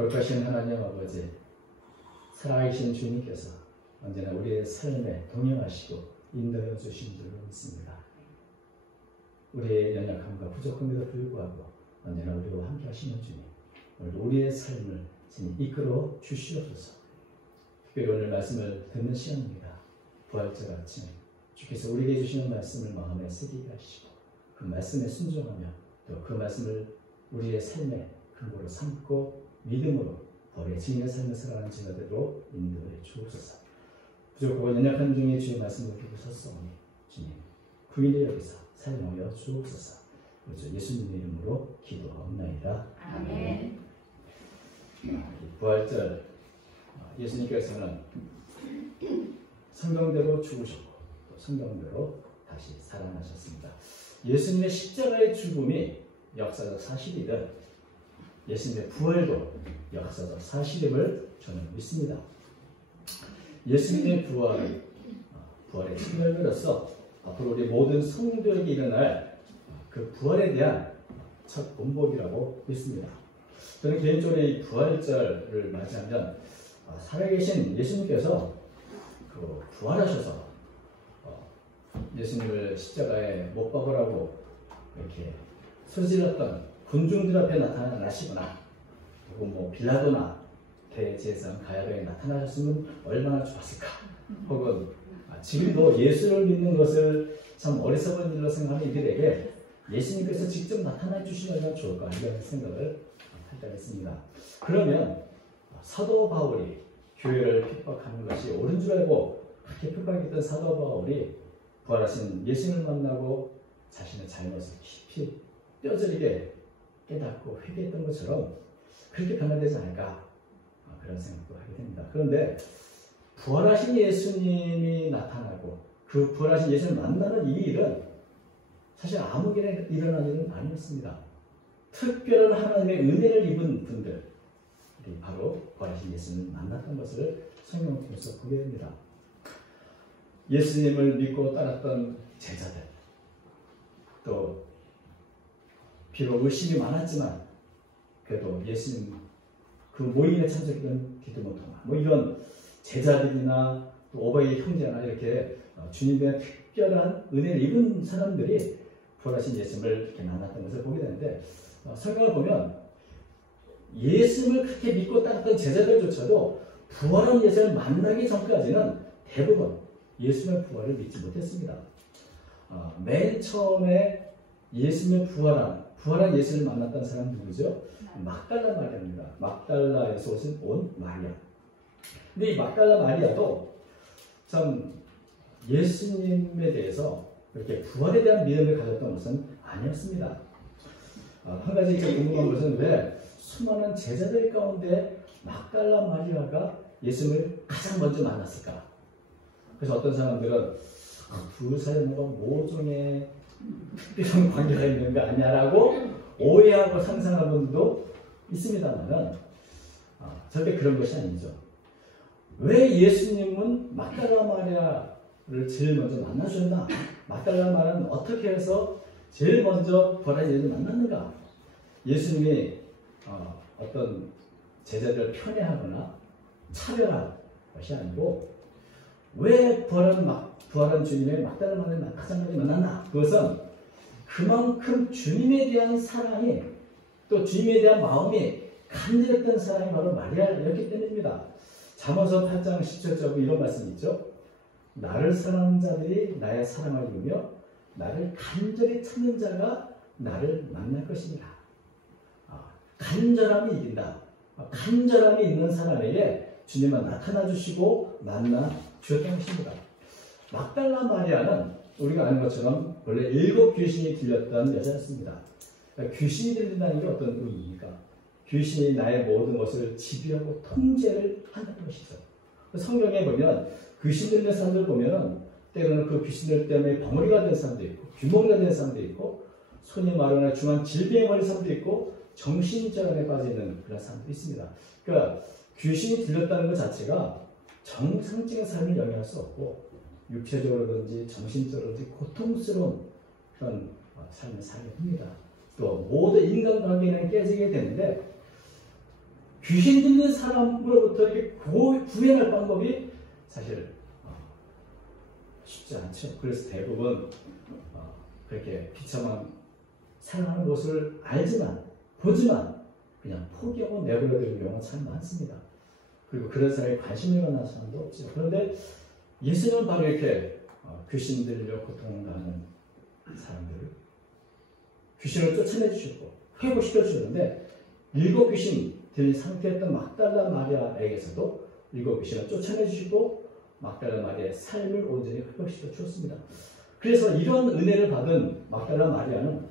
거룩하신 하나님 아버지, 살아계신 주님께서 언제나 우리의 삶에 동행하시고 인도해 주신 줄로 믿습니다. 우리의 연약함과 부족함에도 불구하고 언제나 우리와 함께 하시는 주님, 오늘 우리의 삶을 이끌어 주시옵소서. 특별히 오늘 말씀을 듣는 시간입니다. 부활절 아침에 주께서 우리에게 주시는 말씀을 마음에 새기게 하시고 그 말씀에 순종하며 또 그 말씀을 우리의 삶의 근거로 삼고 믿음으로 벌의 증인의 삶을 살아가는 제자들로 인도해 주옵소서. 부족하고 연약한 중에 주의 말씀을 듣고 섰사오니 주님 부인의 여기서 사용하여 주옵소서. 주 예수님의 이름으로 기도하옵나이다. 아멘. 부활절 예수님께서는 성경대로 죽으셨고 또 성경대로 다시 살아나셨습니다. 예수님의 십자가의 죽음이 역사적 사실이든 예수님의 부활도 역사적 사실임을 저는 믿습니다. 예수님의 부활의 측면으로서 앞으로 우리 모든 성도에게 일어날 그 부활에 대한 첫 본보기라고 믿습니다. 저는 개인적으로 이 부활절을 맞이하면 살아계신 예수님께서 그 부활하셔서 예수님을 십자가에 못 박으라고 이렇게 소질렀던 군중들 앞에 나타나시거나 혹은 뭐 빌라도나 대제사장 가야바에 나타나셨으면 얼마나 좋았을까. 혹은 지금도 예수를 믿는 것을 참 어리석은 일로 생각하는 이들에게 예수님께서 직접 나타나 주시면 얼마나 좋을까 이런 생각을 할 때가 있습니다. 그러면 사도 바울이 교회를 핍박하는 것이 옳은 줄 알고 그렇게 핍박했던 사도 바울이 부활하신 예수님을 만나고 자신의 잘못을 깊이 뼈저리게 깨닫고 회개했던 것처럼 그렇게 변화되지 않을까 그런 생각도 하게 됩니다. 그런데 부활하신 예수님이 나타나고 그 부활하신 예수님을 만나는 이 일은 사실 아무개나 일어난 일은 아니었습니다. 특별한 하나님의 은혜를 입은 분들이 바로 부활하신 예수님을 만났던 것을 성경을 통해서 보게 됩니다. 예수님을 믿고 따랐던 제자들, 또 비록 의심이 많았지만 그래도 예수님 그 모임에 참석했던 디도모 토마 뭐 이런 제자들이나 또 오바의 형제나 이렇게 주님의 특별한 은혜를 입은 사람들이 부활하신 예수님을 이렇게 만났던 것을 보게 되는데 성경을 보면 예수님을 그렇게 믿고 따랐던 제자들조차도 부활한 예수님을 만나기 전까지는 대부분 예수님의 부활을 믿지 못했습니다. 맨 처음에 예수님의 부활한 예수님을 만났던 사람은 누구죠? 막달라 마리아입니다. 막달라에서 온 마리아. 근데 이 막달라 마리아도 참 예수님에 대해서 이렇게 부활에 대한 믿음을 가졌던 것은 아니었습니다. 한 가지 궁금한 것은 왜 수많은 제자들 가운데 막달라 마리아가 예수님을 가장 먼저 만났을까? 그래서 어떤 사람들은 두 사람과 모종의 특별한 관계가 있는 거 아니냐라고 오해하고 상상하는 분도 있습니다만은 절대 그런 것이 아니죠. 왜 예수님은 막달라 마리아를 제일 먼저 만나셨나? 막달라 마리아는 어떻게 해서 제일 먼저 부활한 예수님을 만났는가? 예수님이 어떤 제자들을 편애하거나 차별한 것이 아니고 왜 부활한 주님의 막달라 마리아를 가장 먼저 만났나? 그것은 그만큼 주님에 대한 사랑이 또 주님에 대한 마음이 간절했던 사람이 바로 마리아였기 때문입니다. 잠언서 8장 17절 이런 말씀이 있죠. 나를 사랑하는 자들이 나의 사랑을 이루며 나를 간절히 찾는 자가 나를 만날 것입니다. 간절함이 이긴다. 간절함이 있는 사람에게 주님은 나타나 주시고 만나 주셨던 것입니다. 막달라 마리아는 우리가 아는 것처럼 원래 7 귀신이 들렸던 여자였습니다. 그러니까 귀신이 들린다는 게 어떤 의미입니까? 귀신이 나의 모든 것을 지배하고 통제를 한다는 것이죠. 성경에 보면 귀신 들린 사람들 보면 때로는 그 귀신들 때문에 벙어리가 된 사람도 있고 귀머리가 된 사람도 있고 손이 마르거나 중한 질병에 걸린 사람도 있고 정신질환에 빠지는 그런 사람도 있습니다. 그러니까 귀신이 들렸다는 것 자체가 정상적인 삶을 영위할 수 없고 육체적으로든지 정신적으로든지 고통스러운 그런 삶을 살게 됩니다. 또 모든 인간관계는 깨지게 되는데 귀신 들린 사람으로부터 이렇게 구해낼 방법이 사실 쉽지 않죠. 그래서 대부분 그렇게 비참한 살아가는 모습을 알지만 보지만 그냥 포기하고 내버려두는 경우가 참 많습니다. 그리고 그런 사람에 관심이 많은 사람도 없죠. 그런데 예수님은 바로 이렇게 귀신 들려 고통당하는 사람들을 귀신을 쫓아내 주셨고 회복시켜 주셨는데 7 귀신 들린 상태였던 막달라 마리아에게서도 7 귀신을 쫓아내 주시고 막달라 마리아의 삶을 온전히 회복시켜 주었습니다. 그래서 이런 은혜를 받은 막달라 마리아는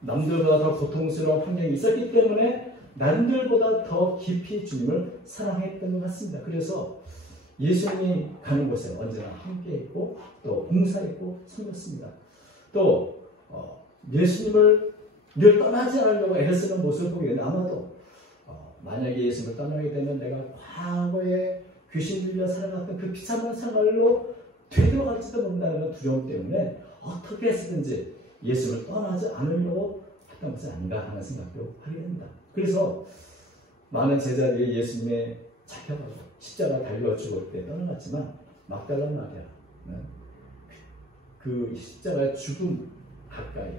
남들보다 더 고통스러운 환경이 있었기 때문에 남들보다 더 깊이 주님을 사랑했던 것 같습니다. 그래서 예수님이 가는 곳에 언제나 함께 있고 또 봉사했고 섬겼습니다. 또 예수님을 늘 떠나지 않으려고 애쓰는 모습을 보게 되는데 아마도 만약에 예수님을 떠나게 되면 내가 과거에 귀신 들려 살아갔던 그 비참한 생활로 되돌아갈지도 모른다는 두려움 때문에 어떻게 했든지 예수를 떠나지 않으려고 했던 것이 아닌가 하는 생각도 하게 됩니다. 그래서 많은 제자들이 예수님의 잡혀가지고 십자가 달려 죽을 때 떠나갔지만 막달라 마리아는 그 십자가의 죽음 가까이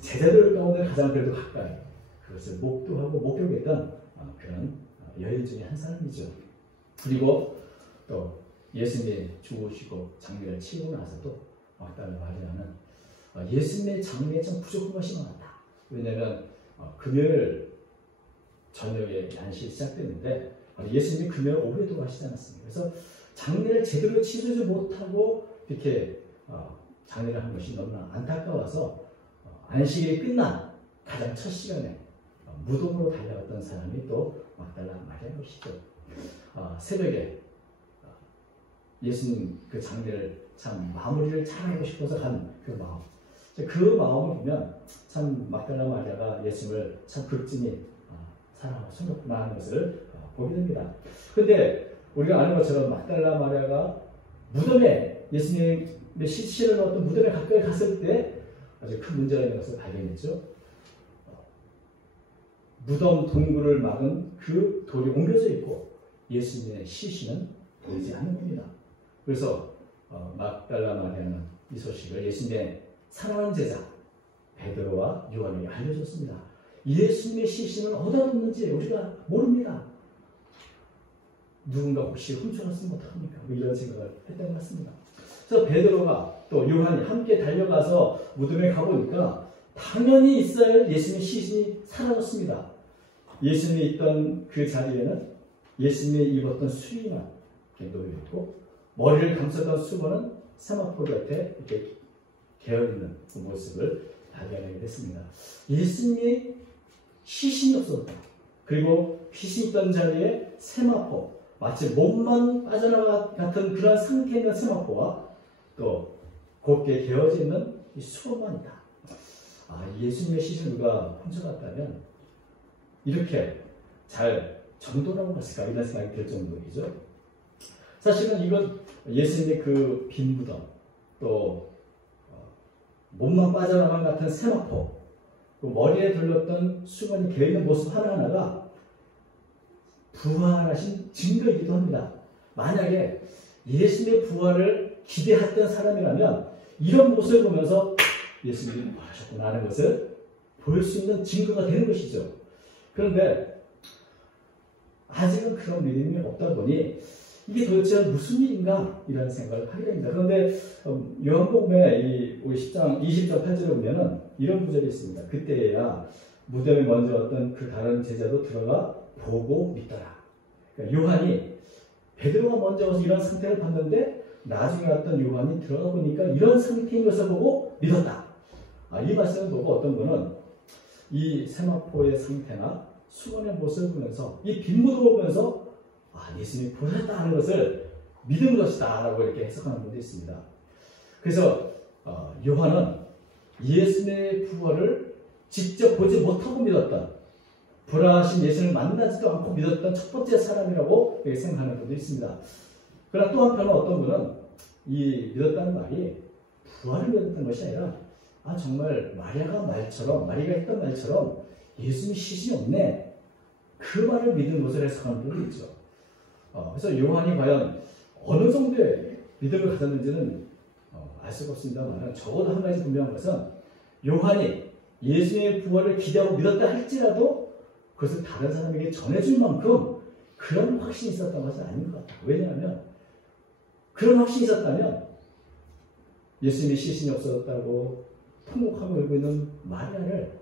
제자들 가운데 가장 그래도 가까이 그것을 목도하고 목격했던 그런 여인 중에 한 사람이죠. 그리고 또 예수님이 죽으시고 장례를 치르고 나서도 막달라 마리아는 예수님의 장례에 좀 부족한 것이 많았다. 왜냐하면 금요일 저녁에 안식이 시작됐는데 예수님이 금요일 오후에 돌아가시지 않았습니까? 그래서 장례를 제대로 치르지 못하고 이렇게 장례를 한 것이 너무나 안타까워서 안식일이 끝난 가장 첫 시간에 무덤으로 달려갔던 사람이 또 막달라 마리아인 것이죠. 새벽에 예수님 그 장례를 참 마무리를 잘하고 싶어서 간 그 마음. 그 마음을 보면 참 막달라 마리아가 예수님을 참 극진히 사랑하고 섬겼구나 하는 것을 보게 됩니다. 그런데 우리가 아는 것처럼 막달라 마리아가 무덤에 예수님의 시신을 넣었던 무덤에 가까이 갔을 때 아주 큰 문제가 있는 것을 발견했죠. 무덤 동굴을 막은 그 돌이 옮겨져 있고 예수님의 시신은 보이지 않는 겁니다. 그래서 막달라 마리아는 이 소식을 예수님의 사랑하는 제자 베드로와 요한에게 알려줬습니다. 예수님의 시신을 어디다 뒀는지 우리가 모릅니다. 누군가 혹시 훔쳐갔으면 어떡합니까? 이런 생각을 했던 것 같습니다. 그래서 베드로가 또 요한이 함께 달려가서 무덤에 가보니까 당연히 있어야 예수님의 시신이 사라졌습니다. 예수님이 있던 그 자리에는 예수님이 입었던 수의만 놓여있고 머리를 감쌌던 수건은 세마포 곁에 이렇게 게어있는 그 모습을 발견하게 됐습니다. 예수님이 시신이 없었다. 그리고 귀신 있던 자리에 세마포, 마치 몸만 빠져나가 같은 그런 상태에 있는 세마포와 또 곱게 게어져 있는 이 수건만 있다. 예수님의 시신을 누가 훔쳐갔다면 이렇게 잘 정돈하고 갔을까 이런 생각이 들 정도이죠. 사실은 이건 예수님의 그 빈 무덤 또 몸만 빠져나간 같은 세마포 그 머리에 들렸던 수건이 개있는 모습 하나하나가 부활하신 증거이기도 합니다. 만약에 예수님의 부활을 기대했던 사람이라면 이런 모습을 보면서 예수님이 부활하셨구나 하는 것을 볼 수 있는 증거가 되는 것이죠. 그런데 아직은 그런 믿음이 없다 보니 이게 도대체 무슨 일인가 이런 생각을 하게 됩니다. 그런데 요한복음에 우리 10장 20절 8절에 보면은 이런 구절이 있습니다. 그때야 무덤에 먼저 왔던 그 다른 제자도 들어가 보고 믿더라. 그러니까 요한이 베드로가 먼저 와서 이런 상태를 봤는데 나중에 왔던 요한이 들어가 보니까 이런 상태인 것을 보고 믿었다. 이 말씀을 보고 어떤 분은 이 세마포의 상태나 수건의 모습을 보면서 이 빈무덤을 보면서 예수님이 보셨다 하는 것을 믿은 것이다 라고 이렇게 해석하는 분도 있습니다. 그래서 요한은 예수님의 부활을 직접 보지 못하고 믿었던 부활하신 예수님을 만나지도 않고 믿었던 첫 번째 사람이라고 생각하는 분도 있습니다. 그러나 또 한편은 어떤 분은 이 믿었다는 말이 부활을 믿었던 것이 아니라 정말 마리아가 했던 말처럼 예수님이 시신이 없네. 그 말을 믿은 것을 해석하는 분도 있죠. 그래서 요한이 과연 어느 정도의 믿음을 가졌는지는 알 수가 없습니다만 적어도 한 가지 분명한 것은 요한이 예수님의 부활을 기대하고 믿었다 할지라도 그것을 다른 사람에게 전해줄 만큼 그런 확신이 있었던 것은 아닌 것 같아요. 왜냐하면 그런 확신이 있었다면 예수님의 시신이 없어졌다고 통곡하고 울고 있는 마리아를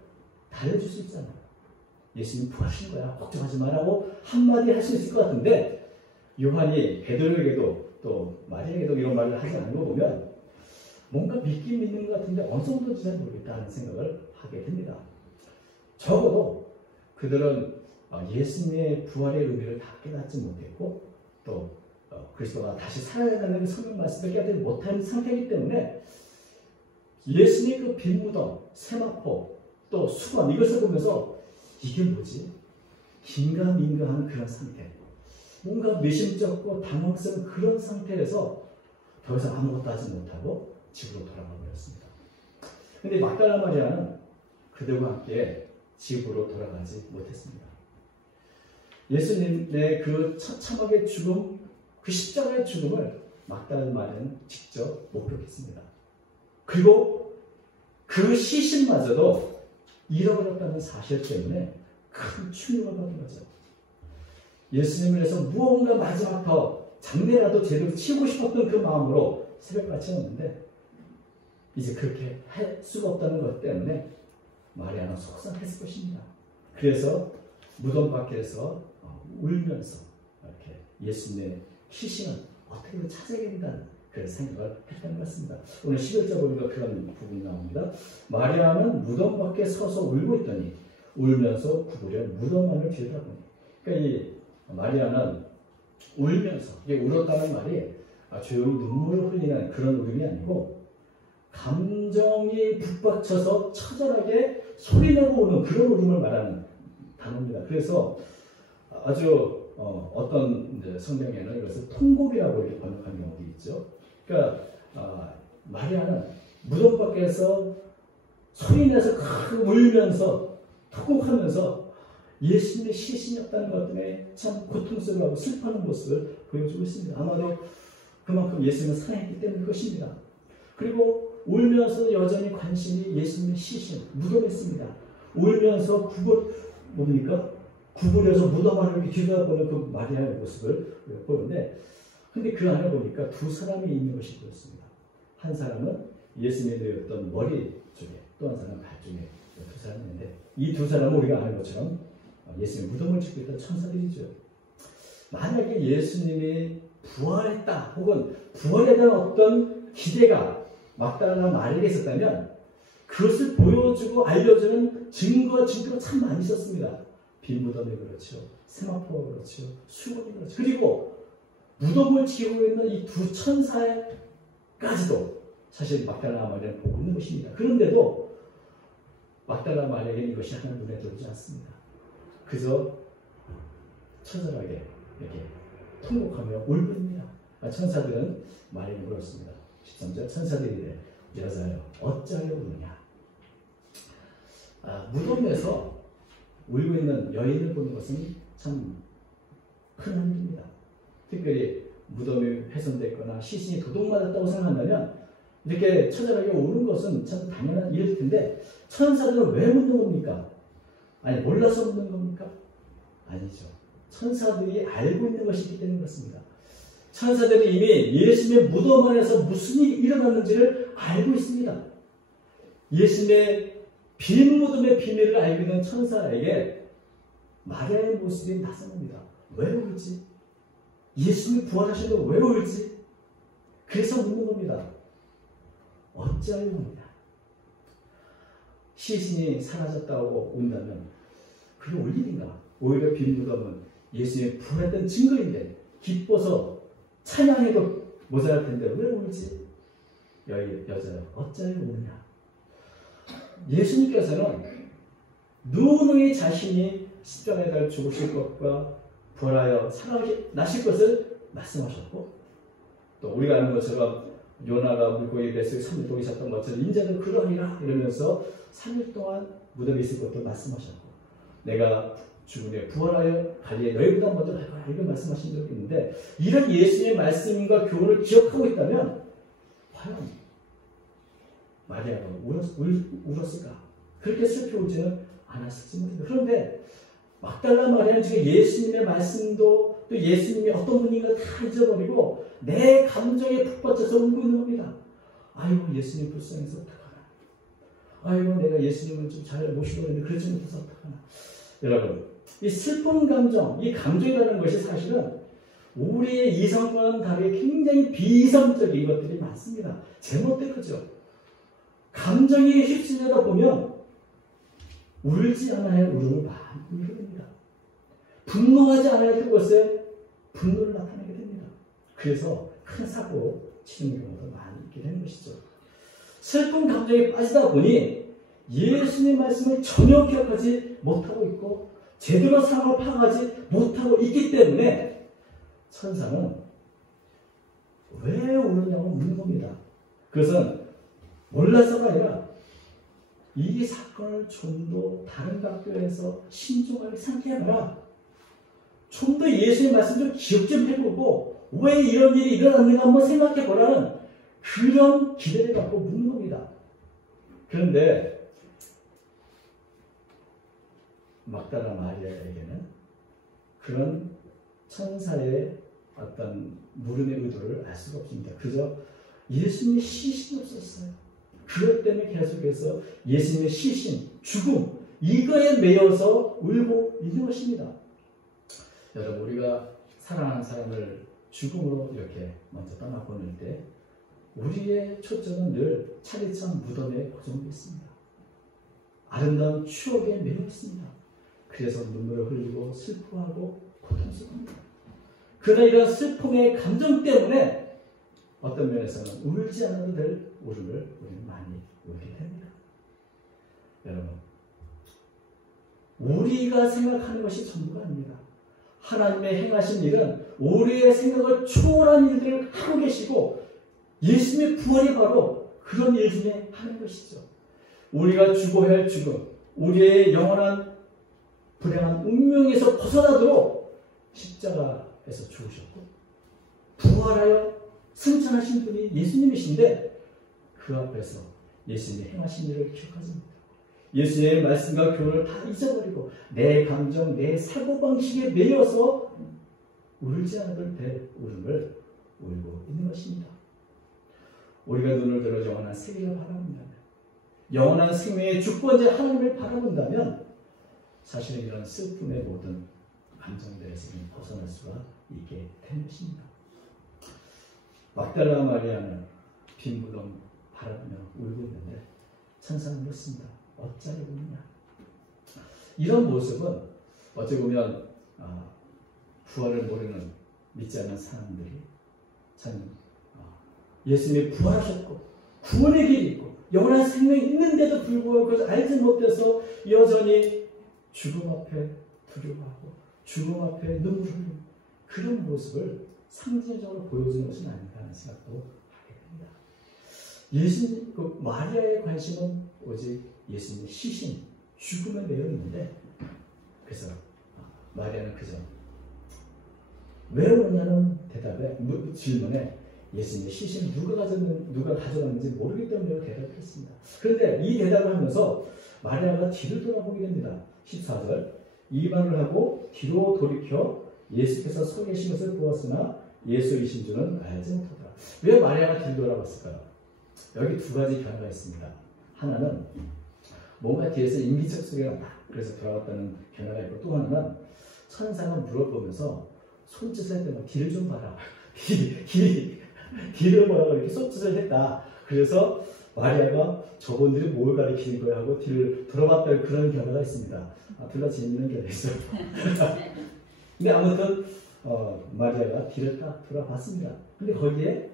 달래줄 수 있잖아요. 예수님 부활하신 거야. 걱정하지 마라고 한마디 할 수 있을 것 같은데 요한이 베드로에게도 또 마리아에게도 이런 말을 하지 않는 거 보면 뭔가 믿긴 믿는 것 같은데 어느 정도인지 잘 모르겠다는 생각을 하게 됩니다. 적어도 그들은 예수님의 부활의 의미를 다 깨닫지 못했고 또 그리스도가 다시 살아나는 성경 말씀을 깨닫지 못한 상태이기 때문에 예수님의 그 빈무덤, 세마포, 또 수건 이것을 보면서 이게 뭐지? 긴가민가한 그런 상태, 뭔가 미심쩍고 당황스러운 그런 상태에서 더 이상 아무것도 하지 못하고 집으로 돌아가 버렸습니다. 그런데 막달라 마리아는 그들과 함께 집으로 돌아가지 못했습니다. 예수님의 그 처참하게 죽음, 그 십자가의 죽음을 막달라 마리아는 직접 목격했습니다. 그리고 그 시신마저도 잃어버렸다는 사실 때문에 큰 충격을 받은 거죠. 예수님을 위해서 무언가 마지막 더 장례라도 제대로 치우고 싶었던 그 마음으로 새벽같이 왔는데 이제 그렇게 할 수가 없다는 것 때문에 마리아는 속상했을 것입니다. 그래서 무덤 밖에서 울면서 이렇게 예수님의 시신을 어떻게든 찾아야 된다는 그런 생각을 했다는 것 같습니다. 오늘 11절 보니까 그런 부분이 나옵니다. 마리아는 무덤 밖에 서서 울고 있더니 울면서 구부려 무덤 안을 들여다보니, 그러니까 이 마리아는 울면서, 이게 울었다는 말이 조용히 눈물을 흘리는 그런 울음이 아니고 감정이 북받쳐서 처절하게 소리내고 우는 그런 울음을 말하는 단어입니다. 그래서 아주 어떤 성경에는 이것을 통곡이라고 이렇게 번역하는 경우도 있죠. 그러니까 마리아는 무덤 밖에서 소리내서 울면서 통곡하면서 예수님의 시신이 없다는 것 때문에 참 고통스러워하고 슬퍼하는 모습을 보여주고 있습니다. 아마도 그만큼 예수님을 사랑했기 때문일 것입니다. 그리고 울면서 여전히 관심이 예수님의 시신, 무덤에 있습니다. 울면서 구부려서 무덤 안을 뒤돌아보는 그 마리아의 모습을 보는데, 근데 그 안에 보니까 두 사람이 있는 것이 보였습니다. 한 사람은 예수님이 놓였던 머리 쪽에, 또 한 사람은 발 쪽에 두 사람이 있는데, 이 두 사람은 우리가 아는 것처럼 예수님의 무덤을 짓고 있던 천사들이죠. 만약에 예수님이 부활했다 혹은 부활에 대한 어떤 기대가 막달라 마리아에게 있었다면 그것을 보여주고 알려주는 증거가 참 많이 있었습니다. 빈 무덤이 그렇죠. 세마포가 그렇죠. 수건이 그렇죠. 그리고 무덤을 지키고 있는 이 두 천사까지도 사실 막달라 마리아를 보고 있는 것입니다. 그런데도 막달라 마리아에게는 이것이 하나 눈에 들어오지 않습니다. 그저 처절하게 이렇게 통곡하며 울고 있습니다. 천사들은 마리아를 물었습니다. 13절 천사들이 이래 여자여 어찌하여 우느냐. 무덤에서 울고 있는 여인을 보는 것은 참 큰 한입니다. 특별히 무덤이 훼손됐거나 시신이 도둑맞았다고 생각한다면 이렇게 처절하게 우는 것은 참 당연한 일일 텐데 천사들은 왜 묻는 겁니까? 아니 몰라서 묻는 겁니까? 아니죠. 천사들이 알고 있는 것이기 때문에 그렇습니다. 천사들이 이미 예수님의 무덤 안에서 무슨 일이 일어났는지를 알고 있습니다. 예수님의 빈 무덤의 비밀을 알고 있는 천사에게 마리아의 모습이 나섭니다. 왜 울지? 예수님이 부활하셨는데 왜 울지? 그래서 묻는 겁니다. 어찌하여 웁니다. 시신이 사라졌다고 운다면 그게 올 일인가? 오히려 빈 무덤은 예수님이 부활했던 증거인데 기뻐서 찬양해도 모자랄 텐데 왜 울지? 여자여 어찌하여 우느냐? 예수님께서는 누누이 자신이 십자가에 달려 죽으실 것과 부활하여 살아나실 것을 말씀하셨고, 또 우리가 아는 것처럼 요나가 물고기 뱃속에 3일 동안 있었던 것처럼 인자도 그러하리라 이러면서 3일 동안 무덤에 있을 것도 말씀하셨고, 내가 죽음에 부활하여 갈리에 너희보다 먼저 갈 거야. 이런 말씀하신 적이 있는데 이런 예수님의 말씀과 교훈을 기억하고 있다면 과연 마리아가 울었을까? 그렇게 슬피 울지는 않았을지 모릅니다. 그런데 막달라 마리아는 지금 예수님의 말씀도 또 예수님이 어떤 분인가 다 잊어버리고 내 감정에 푹 빠져서 울고 있는 겁니다. 아이고 예수님 불쌍해서 어떡하나. 아이고 내가 예수님을 좀 잘 모시고 있는데 그러지 못해서 어떡하나. 여러분 이 슬픈 감정, 이 감정이라는 것이 사실은 우리의 이성과는 다르게 굉장히 비이성적인 것들이 많습니다. 제멋대로죠. 감정이 휩쓸려다 보면 울지 않아야 울음을 많이 울게 됩니다. 분노하지 않아야 그것에 분노를 나타내게 됩니다. 그래서 큰 사고 치는 경우가 많이 있게 되는 것이죠. 슬픈 감정에 빠지다 보니 예수님의 말씀을 전혀 기억하지 못하고 있고 제대로 상황을 파악하지 못하고 있기 때문에 천사는 왜 우느냐고 묻는 겁니다. 그것은 몰라서가 아니라 이 사건을 좀 더 다른 각도에서 신중하게 생각해봐라. 좀 더 예수의 말씀 좀 기억 좀 해보고 왜 이런 일이 일어났는가 한번 생각해보라는 그런 기대를 갖고 묻는 겁니다. 그런데 막달라 마리아에게는 그런 천사의 어떤 물음의 의도를 알 수가 없습니다. 그저 예수님의 시신이 없었어요. 그것 때문에 계속해서 예수님의 시신, 죽음, 이거에 매여서 울고 있는 것입니다. 여러분, 우리가 사랑하는 사람을 죽음으로 이렇게 먼저 떠나보낼 때 우리의 초점은 늘 차디찬 무덤에 고정되어 있습니다. 아름다운 추억에 매여 있습니다. 그래서 눈물을 흘리고 슬퍼하고 고통스럽습니다. 그러나 이런 슬픔의 감정 때문에 어떤 면에서는 울지 않아도 될 울음을 우리는 많이 울게 됩니다. 여러분, 우리가 생각하는 것이 전부가 아닙니다. 하나님의 행하신 일은 우리의 생각을 초월한 일들을 하고 계시고 예수님의 부활이 바로 그런 일 중에 하는 것이죠. 우리가 죽어야 할 죽음, 우리의 영원한 불행한 운명에서 벗어나도록 십자가에서 죽으셨고 부활하여 승천하신 분이 예수님이신데 그 앞에서 예수님이 행하신 일을 기억하지 못하고 예수님의 말씀과 교훈을 다 잊어버리고 내 감정, 내 사고방식에 매여서 울지 않아도 될 울음을 울고 있는 것입니다. 우리가 눈을 들어 영원한 세계를 바라본다면, 영원한 생명의 주권자 하나님을 바라본다면 사실은 이런 슬픔의 모든 감정들에서 벗어날 수가 있게 되는 것입니다. 막달라 마리아는 빈 무덤 바라보며 울고 있는데 천사는 묻습니다. 어찌하려 우느냐? 이런 모습은 어찌 보면 부활을 모르는 믿지 않는 사람들이 참 예수님이 부활하셨고 구원의 길이 있고 영원한 생명이 있는데도 불구하고 그것을 알지 못해서 여전히 죽음 앞에 두려워하고 죽음 앞에 눈물을 흘리는 그런 모습을 상징적으로 보여주는 것은 아닌가 하는 생각도 하게 됩니다. 예수님, 마리아의 관심은 오직 예수님의 시신, 죽음에 매여 있는데, 그래서 마리아는 그저 왜 오냐는 대답에, 질문에 예수님의 시신을 누가 가져갔는지 모르기 때문에 대답했습니다. 그런데 이 대답을 하면서 마리아가 뒤를 돌아보게 됩니다. 14절, 이발을 하고 뒤로 돌이켜 예수께서 서 계신 것을 보았으나 예수이신 줄은 알지 못하더라. 왜 마리아가 뒤를 돌아봤을까요? 여기 두 가지 변화가 있습니다. 하나는 뭔가 뒤에서 인기척 소리가 나 그래서 돌아왔다는 변화가 있고, 또 하나는 천사가 물어보면서 손짓을 할 때 뒤를 좀 봐라. 뒤를 보라고 이렇게 손짓을 했다. 그래서 마리아가 저분들이 뭘 가리키는 거야 하고 뒤를 돌아봤다는 그런 변화가 있습니다. 둘 다 재밌는 변화가 있어요. 근데 아무튼 마리아가 뒤를 딱 돌아봤습니다. 근데 거기에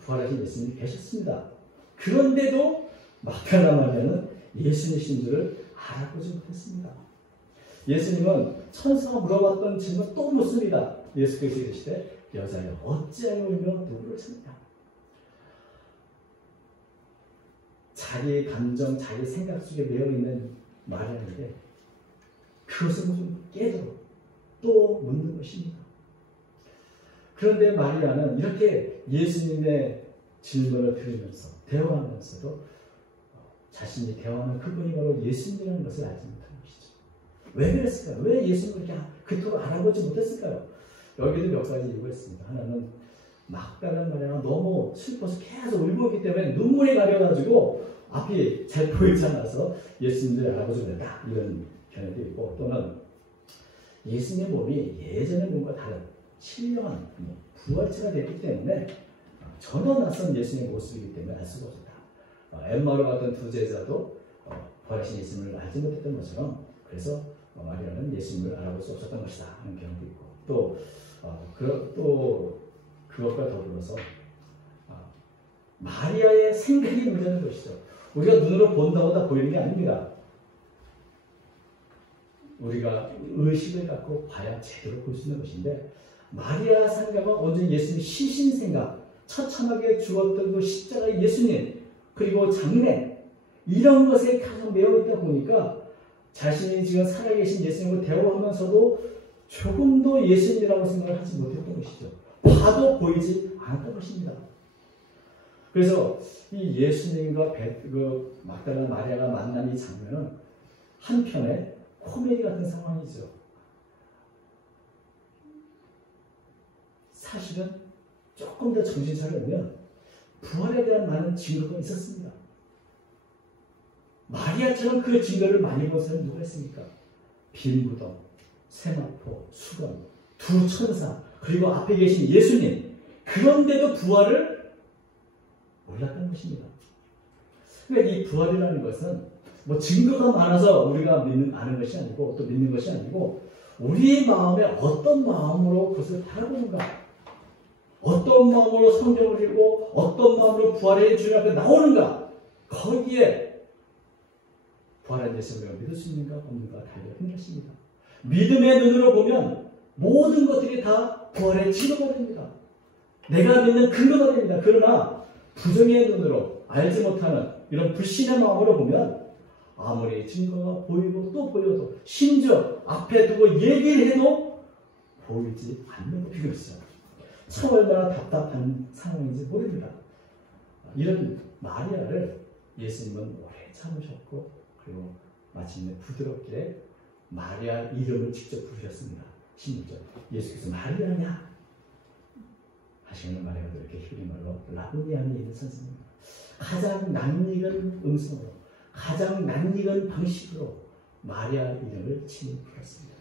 부활하신 예수님이 계셨습니다. 그런데도 막달라 마리아는 예수님이신 줄을 알아보지 못했습니다. 예수님은 천사가 물어봤던 질문 또 묻습니다. 예수께서 이르시되 여자여 어찌하여 울며 누구를 찾느냐. 자기 감정, 자기 생각 속에 매여있는 마리아에게 그것을 좀 깨달아 또 묻는 것입니다. 그런데 마리아는 이렇게 예수님의 질문을 들으면서 대화하면서도 자신이 대화하는 그분이 바로 예수님이라는 것을 알지 못하는 것이죠. 왜 그랬을까요? 왜 예수님을 이렇게 그토록 알아보지 못했을까요? 여기도 몇 가지 이유가 있습니다. 하나는 막달라 마리아가 너무 슬퍼서 계속 울고 있기 때문에 눈물이 가려가지고 앞이 잘 보이지 않아서 예수님을 알아보지 못했다. 이런 견해도 있고, 또는 예수님의 몸이 예전의 몸과 다른 신령한 부활체가 됐기 때문에 전혀 낯선 예수님의 모습이기 때문에 알 수가 없었다. 엠마오로 갔던 두 제자도 부활하신 예수님을 알지 못했던 것처럼, 그래서 마리아는 예수님을 알아볼 수 없었던 것이다 하는 경우도 있고, 또 그것과 더불어서 마리아의 생각이 문제는 것이죠. 우리가 눈으로 본다고 다 보이는 게 아닙니다. 우리가 의식을 갖고 봐야 제대로 볼 수 있는 것인데, 마리아 생각은 온전히 예수님 시신 생각, 처참하게 죽었던 그 십자가의 예수님, 그리고 장례, 이런 것에 가장 매여 있다 보니까 자신이 지금 살아계신 예수님과 대화하면서도 조금도 예수님이라고 생각을 하지 못했던 것이죠. 봐도 보이지 않았던 것입니다. 그래서 이 예수님과 막달라 마리아가 만난 이 장면은 한편에 코미디 같은 상황이죠. 사실은 조금 더 정신 차려보면 부활에 대한 많은 증거가 있었습니다. 마리아처럼 그 증거를 많이 본 사람이 누가 있습니까? 빈 무덤, 세마포, 수건, 두 천사, 그리고 앞에 계신 예수님. 그런데도 부활을 몰랐던 것입니다. 그러니까 이 부활이라는 것은 뭐 증거가 많아서 우리가 아는 것이 아니고, 또 믿는 것이 아니고, 우리의 마음에 어떤 마음으로 그것을 바라보는가, 어떤 마음으로 성경을 읽고 어떤 마음으로 부활의 주님 앞에 나오는가, 거기에 부활한 예수님을 믿을 수 있는가 없는가 달려있는 것입니다. 믿음의 눈으로 보면 모든 것들이 다 부활의 증거가 됩니다. 내가 믿는 근거가 됩니다. 그러나 부정의 눈으로 알지 못하는 이런 불신의 마음으로 보면 아무리 증거가 보이고 또 보여도, 심지어 앞에 두고 얘기를 해도 보이지 않는 것이죠. 참 얼마나 답답한 상황인지 모릅니다. 이런 마리아를 예수님은 오래 참으셨고, 그리고 마침내 부드럽게 마리아 이름을 직접 부르셨습니다. 16절. 예수께서 마리아냐 하시는 마리아가 이렇게 히브리 말로 라보니 안에 있는 선생님, 가장 낯익은 음성으로, 가장 낯익은 방식으로 마리아 이름을 친히 불렀습니다.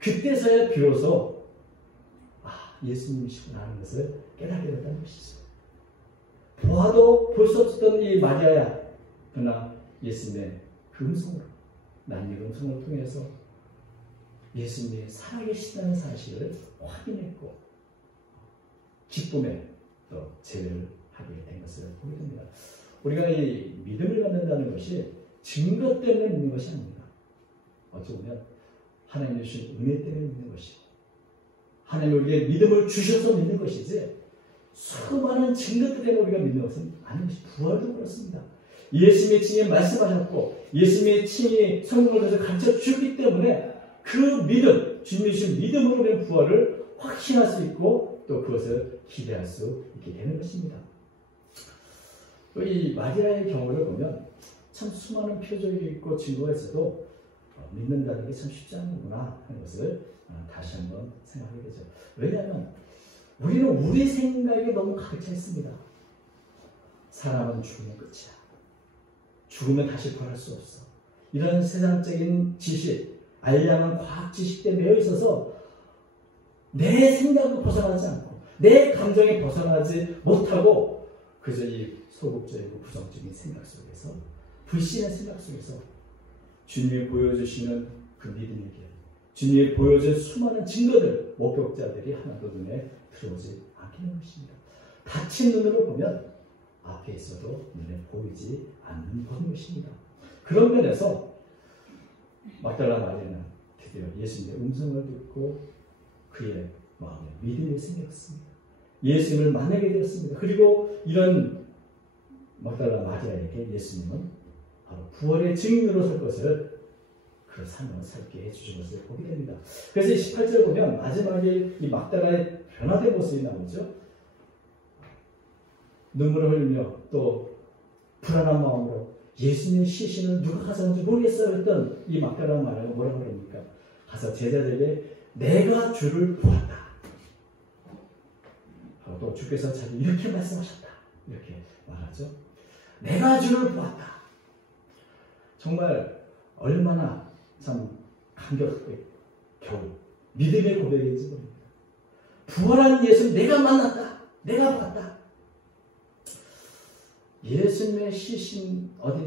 그때서야 비로소 예수님이시구나 하는 것을 깨닫게 됐다는 것이죠. 보아도 볼 수 없었던 이 마리아야, 그러나 예수님의 그 음성으로, 낯익은 음성을 통해서 예수님이 살아계시다는 사실을 확인했고 기쁨에 또 제외를 하게 된 것을 보게 됩니다. 우리가 이 믿음을 갖는다는 것이 증거 때문에 믿는 것이 아닙니다. 어찌 보면 하나님 주신 은혜 때문에 믿는 것이고, 하나님 우리에게 믿음을 주셔서 믿는 것이지, 수많은 증거들 때문에 우리가 믿는 것은 아닌 것이, 부활도 그렇습니다. 예수님의 친히 말씀하셨고 예수님의 친히 성경을 통해서 가르쳐 주셨기 때문에 그 믿음, 주님이 주신 믿음으로 우리는 부활을 확신할 수 있고 또 그것을 기대할 수 있게 되는 것입니다. 이 마리아의 경우를 보면 참 수많은 표적이 있고 증거가 있어도 믿는다는 게 참 쉽지 않구나 하는 것을 다시 한번 생각하게 되죠. 왜냐하면 우리는 우리 생각에 너무 가득 차 있습니다. 사람은 죽으면 끝이야. 죽으면 다시 부활할 수 없어. 이런 세상적인 지식, 알량한 과학 지식에 매여 있어서 내 생각을 벗어나지 않고 내 감정에 벗어나지 못하고 그저 이 소극적이고 부정적인 생각 속에서, 불신의 생각 속에서 주님이 보여주시는 그 믿음의 길, 주님이 보여준 수많은 증거들, 목격자들이 하나도 눈에 들어오지 않게 되는 것입니다. 닫힌 눈으로 보면 앞에 있어도 눈에 보이지 않는 것입니다. 그런 면에서 막달라 마리아는 드디어 예수님의 음성을 듣고 그의 마음에 믿음이 생겼습니다. 예수님을 만나게 되었습니다. 그리고 이런 막달라 마리아에게 예수님은 바로 부활의 증인으로 설 것을 그 삶을 살게 해주신 것을 보게 됩니다. 그래서 18절 보면 마지막에 이 막달라의 변화된 모습이 나오죠. 눈물을 흘리며 또 불안한 마음으로 예수님의 시신을 누가 가져온지 모르겠어요 했던 이 막달라 마리아가 뭐라고 그럽니까? 가서 제자들에게 내가 주를 보았다. 또 주께서 자기 이렇게 말씀하셨다. 이렇게 말하죠. 내가 주를 보았다. 정말 얼마나 참 감격하게 겨우 믿음의 고백인지 모릅니다. 부활한 예수 내가 만났다. 내가 봤다. 예수님의 시신 어디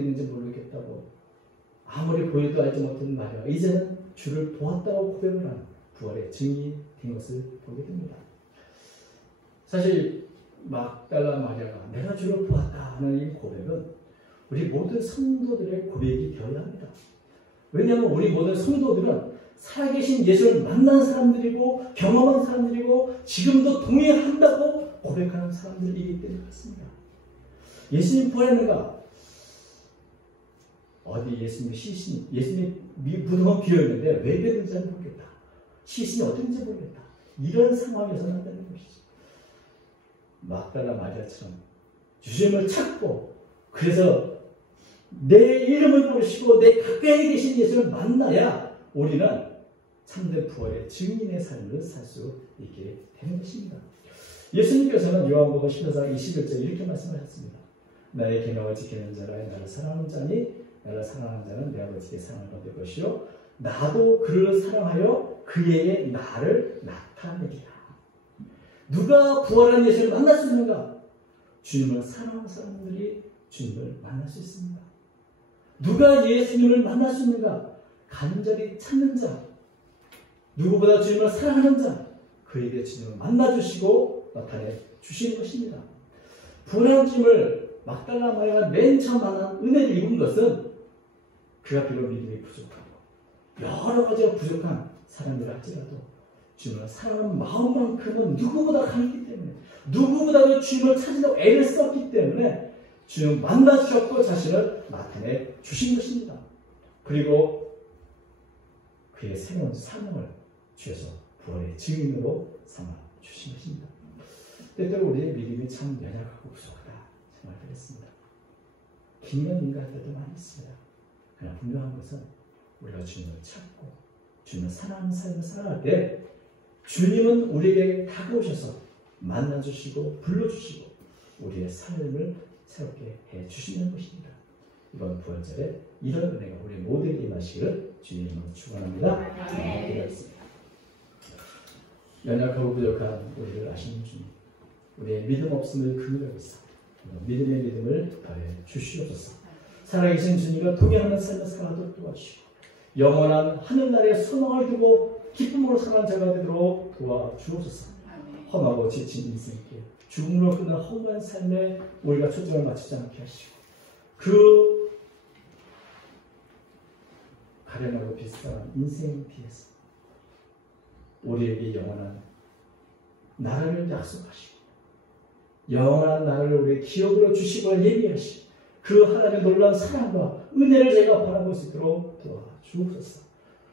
있는지 모르겠다고 아무리 보여도 알지 못하는 마리아가 이제는 주를 보았다고 고백을 하는 부활의 증인이 된 것을 보게 됩니다. 사실 막달라 마리아가 내가 주를 보았다 하는 이 고백은 우리 모든 성도들의 고백이 되어야 합니다. 왜냐하면 우리 모든 성도들은 살아계신 예수를 만난 사람들이고 경험한 사람들이고 지금도 동의한다고 고백하는 사람들이기 때문에 그렇습니다. 예수님 부활했는가? 어디 예수님의 시신이 예수님의 무덤은 비어있는데 왜 비었는지 모르겠다. 시신이 어딘지 모르겠다. 이런 상황에서 난다는 것이죠. 막달라 마리아처럼 주님을 찾고 그래서 내 이름을 부르시고 내 가까이 계신 예수를 만나야 우리는 참된 부활의 증인의 삶을 살 수 있게 되는 것입니다. 예수님께서는 요한복음 14장 21절 이렇게 말씀하셨습니다. 나의 계명을 지키는 자라 나를 사랑하는 자니 나를 사랑하는 자는 내 아버지께 사랑을 받을 것이요 나도 그를 사랑하여 그에게 나를 나타내리라. 누가 부활한 예수를 만날 수 있는가? 주님을 사랑하는 사람들이 주님을 만날 수 있습니다. 누가 예수님을 만날 수 있는가? 간절히 찾는 자, 누구보다 주님을 사랑하는 자, 그에게 주님을 만나주시고 나타내 주시는 것입니다. 부활한 주님을 막달라 마리아가 맨 처음 만난 은혜를 입은 것은 그가 비록 믿음이 부족하고 여러 가지가 부족한 사람들 할지라도 주님을 사랑하는 마음만큼은 누구보다 강했기 때문에 누구보다도 주님을 찾으려고 애를 썼기 때문에 주님을 만나주셨고 자신을 나타내 주신 것입니다. 그리고 그의 새로운 사명을 주셔서 부활의 증인으로 삼아 주신 것입니다. 때때로 우리의 믿음이 참 연약하고 부족하다 정말 그랬습니다. 긴면 인가할 때도 많이 있습니다. 그러나 분명한 것은 우리가 주님을 찾고 주님을 사랑하는 삶을 살아갈 때 주님은 우리에게 다가오셔서 만나주시고 불러주시고 우리의 삶을 새롭게 해주시는 것입니다. 이번 부활절에 이런 은혜가 우리 모두에게 임하시기를 주님으로 축원합니다. 기도하겠습니다. 연약하고 부족한 우리를 아시는 주님, 우리의 믿음 없음을 긍휼하소서. 믿음의 믿음을 더해 주시옵소서. 살아계신 주님과 동행하는 삶을 살아가도록 도와주시고 영원한 하늘나라의 소망을 두고 기쁨으로 사는 자가 되도록 도와주옵소서. 험하고 지친 인생길, 죽음으로 끝난 허무한 삶에 우리가 초점을 맞추지 않게 하시고 그 가련하고 비슷한 인생 뒤에서 우리에게 영원한 나라를 약속하시고 영원한 나라를 우리의 기억으로 주시고 예비하시고 그 하나님의 놀라운 사랑과 은혜를 저희가 바라볼 수 있도록 도와주옵소서.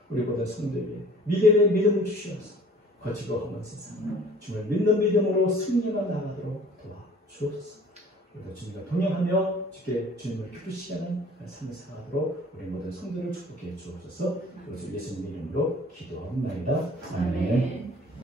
우리 모든 성도에게 믿음의 믿음을 주시옵소서. 거치고 험한 세상을 주님을 믿는 믿음으로 승리만 나가도록 도와주옵소서. 우리도 주님과 동행하며 주께 주님을 기쁘시게 하는 삶을 살아가도록 우리 모든 성도를 축복해 주옵소서. 그것을 예수님의 이름으로 기도합니다. 아멘.